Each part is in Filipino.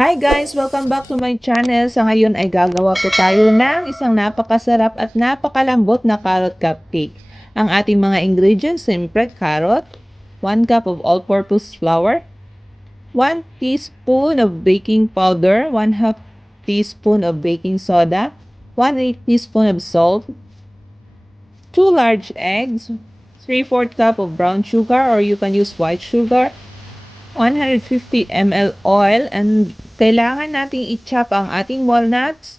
Hi guys! Welcome back to my channel. Sa ngayon ay gagawa po tayo ng isang napakasarap at napakalambot na carrot cupcake. Ang ating mga ingredients, siyempre carrot, 1 cup of all-purpose flour, 1 teaspoon of baking powder, 1/2 teaspoon of baking soda, 1/8 teaspoon of salt, 2 large eggs, 3/4 cup of brown sugar or you can use white sugar, 150 ml oil, and kailangan nating i-chop ang ating walnuts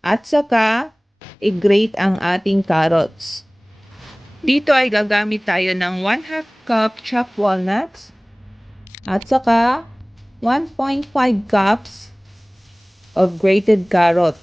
at saka i-grate ang ating carrots. Dito ay gagamit tayo ng 1/2 cup chopped walnuts at saka 1.5 cups of grated carrots.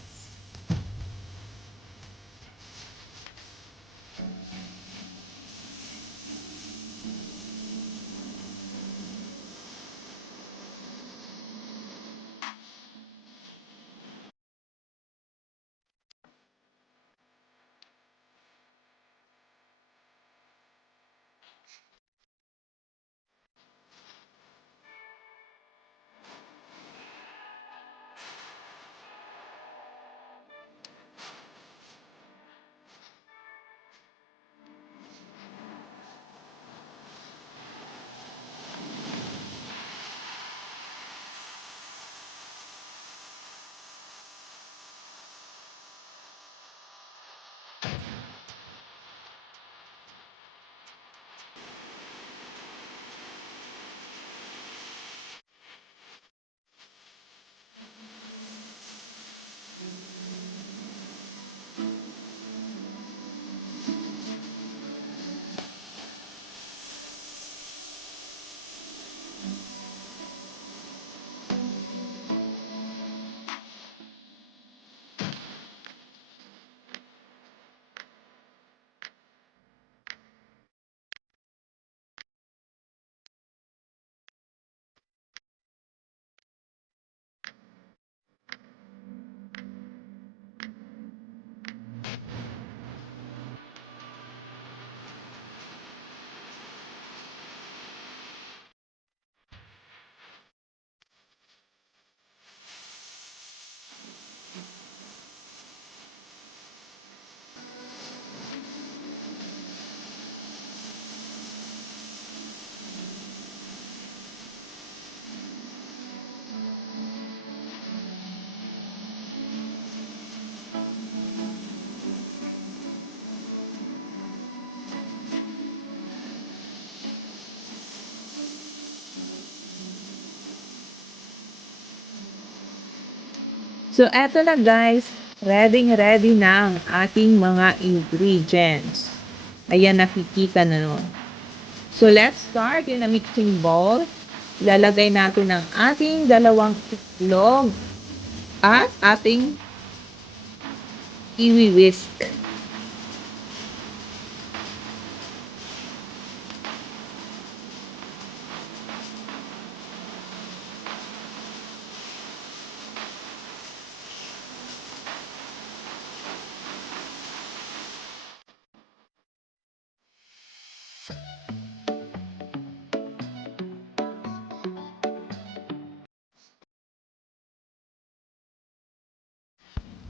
So, eto na guys. Ready na ang ating mga ingredients. Ayan, nakikita na nun. So, let's start in a mixing bowl. Ilalagay natin ang ating dalawang itlog at ating i-whisk.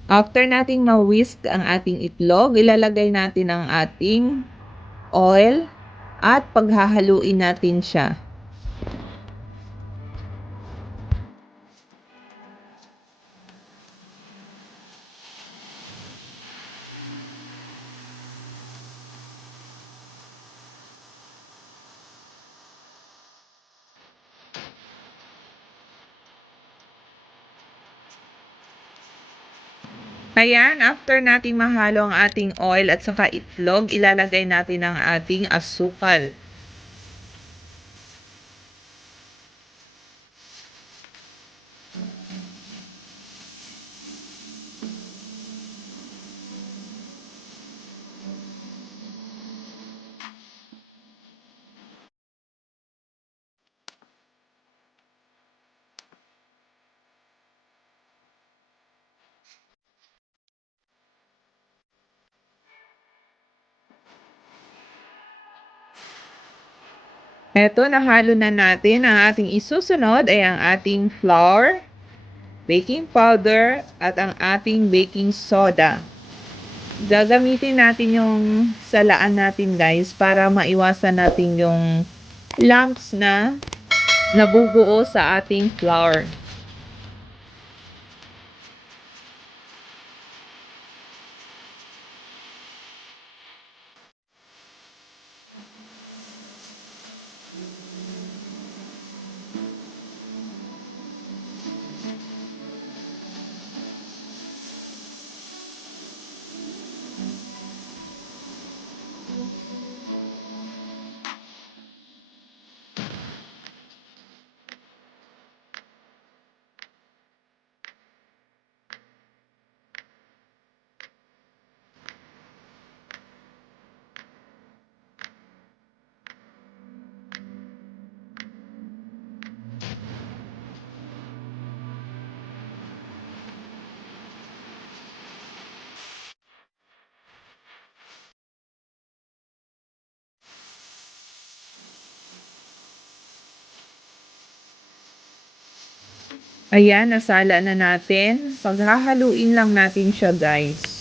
After nating ma-whisk ang ating itlog, ilalagay natin ang ating oil at paghahaluin natin siya. Ayan, after nating mahalo ang ating oil at saka itlog, ilalagay natin ang ating asukal. Eto, nahalo na natin. Ang ating isusunod ay ang ating flour. baking powder, at ang ating baking soda. Gagamitin natin yung salaan natin guys para maiwasan natin yung lumps na nabubuo sa ating flour. Ayan, nasala na natin. Paghahaluin lang natin siya guys.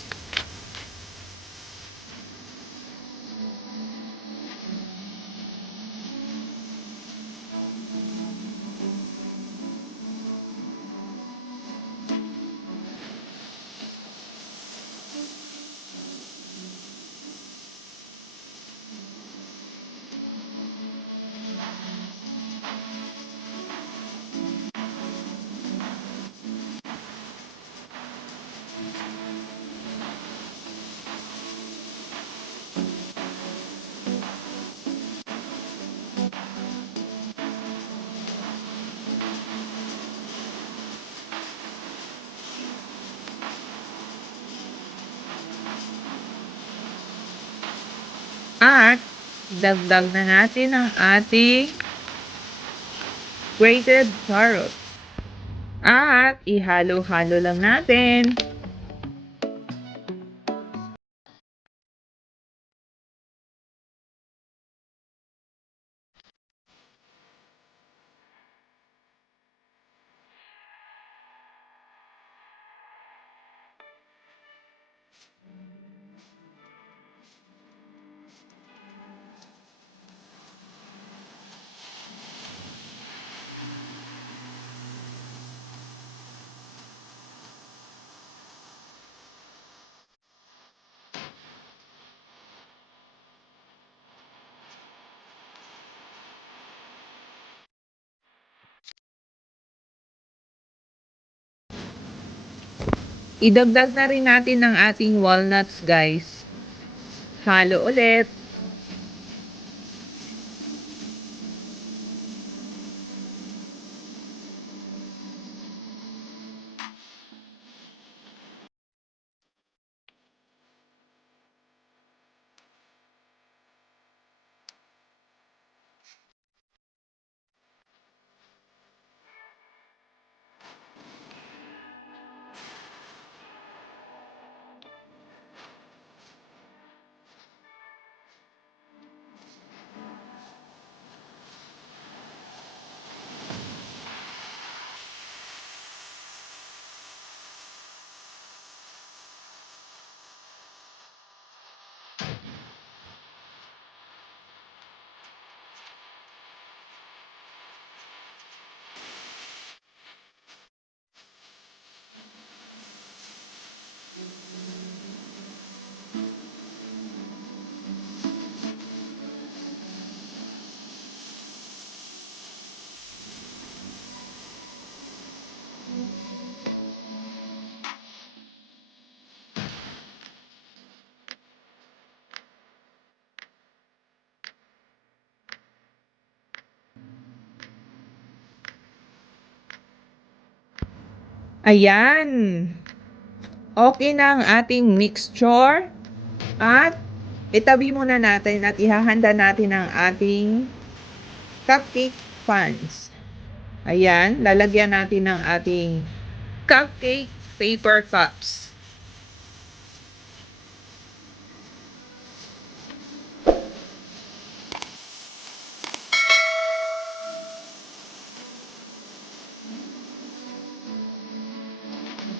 At dagdag na natin ang ating grated carrot. At ihalo-halo lang natin. Idagdag na rin natin ang ating walnuts guys. Halo ulit. Ayan. Okay na ang ating mixture. At itabi muna natin at ihahanda natin ang ating cupcake pans. Ayan, lalagyan natin ng ating cupcake paper cups.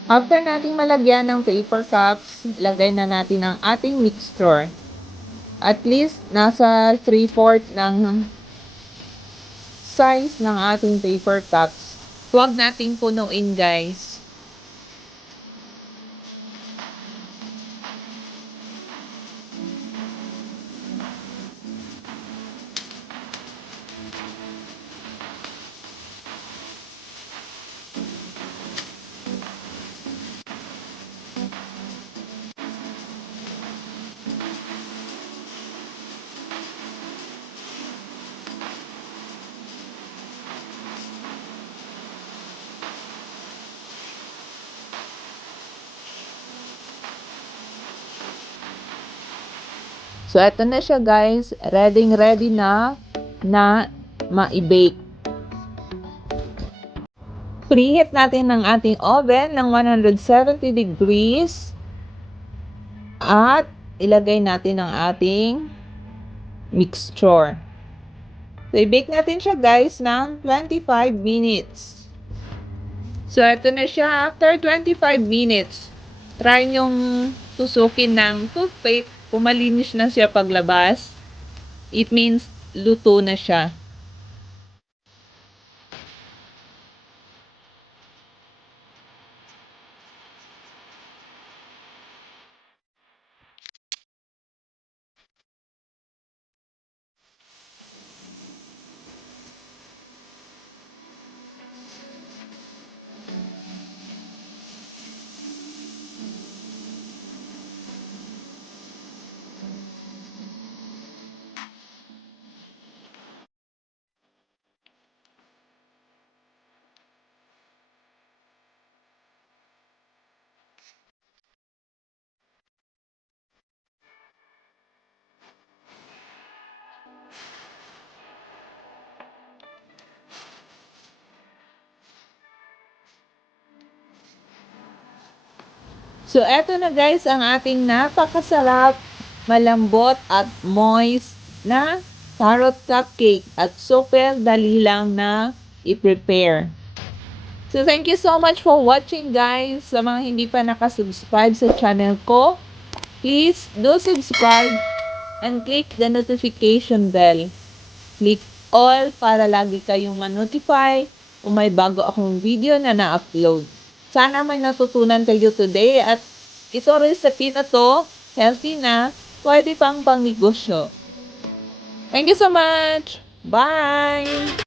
After nating malagyan ng paper cups, lagay na natin ang ating mixture. At least, nasa 3/4 ng size ng ating paper cups. Huwag nating punuin, guys. So, eto na siya, guys. Ready na ma-bake. Preheat natin ang ating oven ng 170 degrees. At ilagay natin ang ating mixture. So, i-bake natin siya, guys, ng 25 minutes. So, eto na siya. After 25 minutes, try nyong tusukin ng toothpick. Kung malinis na siya paglabas, it means luto na siya. So, eto na, guys, ang ating napakasarap, malambot at moist na carrot cupcake at super dali lang na i-prepare. So, thank you so much for watching, guys. Sa mga hindi pa nakasubscribe sa channel ko, please do subscribe and click the notification bell. Click all para lagi kayong ma-notify kung may bago akong video na na-upload. Sana may natutunan kayo today at ito recipe na to, healthy na, pwede pang pangnegosyo. Thank you so much! Bye!